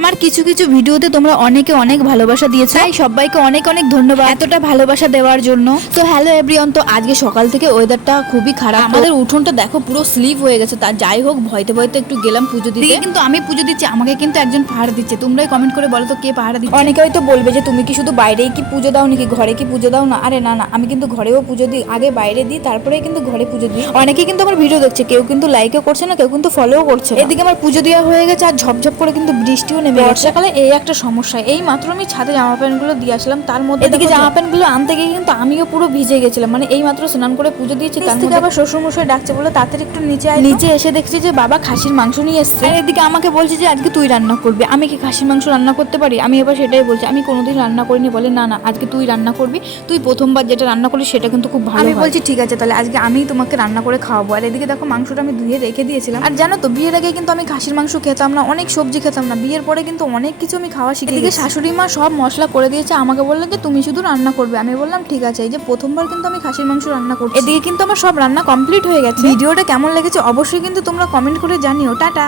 আমার কিছু কিছু ভিডিওতে তোমরা অনেকে অনেক ভালোবাসা দিয়েছো, তাই সবাইকে অনেক অনেক ধন্যবাদ এতটা ভালোবাসা দেওয়ার জন্য। তো হ্যালো এভরিওয়ান, তো আজকে সকাল থেকে ওয়েদারটা খুবই খারাপ, আমাদের উঠোনটা দেখো পুরো স্লিপ হয়ে গেছে। তার যাই হোক, ভয়তে ভয়তে একটু গেলাম পুজো দিতে। কিন্তু আমি পুজো দিচ্ছি, আমাকে কিন্তু একজন পাহাড় দিচ্ছে। তোমরাই কমেন্ট করে বলো তো কে পাহাড় দিচ্ছে। অনেকে হয়তো বলবে যে তুমি কি শুধু বাইরেই কি পুজো দাও নাকি, ঘরে কি পুজো দাও না? আরে না না, আমি কিন্তু ঘরেও পুজো দিই, আগে বাইরে দিই, তারপরে কিন্তু ঘরে পুজো দিই। অনেকে কিন্তু আমার ভিডিও দেখছে, কেউ কিন্তু লাইকও করছে না, কেউ কিন্তু ফলোও করছে। এদিকে আমার পুজো দেওয়া হয়ে গেছে, আর ঝপঝপ করে কিন্তু বৃষ্টিও নেমে গেছে। বর্ষাকালে এই একটা সমস্যা। এই মাত্র আমি ছাদে জামা প্যান্ট গুলো দিয়ে আসলাম, তার মধ্যে এদিকে জামা প্যান্ট গুলো আনতে গিয়ে কিন্তু আমিও পুরো ভিজে গেছিলাম। মানে এই মাত্র স্নান করে পুজো দিয়েছি, তার থেকে আবার শ্বশুর মশাই ডাকছে বলে তাড়াতাড়ি একটু নিচে এসে দেখছি যে বাবা খাসির মাংস নিয়ে এসছে। আর এদিকে আমাকে বলছে যে আজকে তুই রান্না করবি। আমি কি খাসির মাংস রান্না করতে পারি? আমি এবার সেটাই বলছি, আমি কোনোদিন রান্না করিনি। বলে না না, আজকে তুই রান্না করবি, তুই প্রথমবার যেটা রান্না করলি সেটা কিন্তু খুব ভালো। আমি বলছি ঠিক আছে, তাহলে আজকে আমি তোমাকে রান্না করে খাওয়াবো। আর এদিকে দেখো মাংসটা আমি ধুয়ে রেখে দিয়েছিলাম। আর জানো তো, বিয়ের আগে কিন্তু আমি খাসির মাংস খেতাম না, অনেক সবজি খেতাম না। বিয়ের পরে কিন্তু অনেক কিছু আমি খাওয়া শিখে গেছি। শাশুড়ি মা সব মশলা করে দিয়েছে, আমাকে বললো যে তুমি শুধু রান্না করবে। আমি বললাম ঠিক আছে। এই যে প্রথমবার কিন্তু আমি খাসির মাংস রান্না করছি। এদিকে কিন্তু আমার সব রান্না কমপ্লিট হয়ে গেছে। ভিডিওটা কেমন লেগেছে অবশ্যই কিন্তু তোমরা কমেন্ট করে জানিও। টাটা।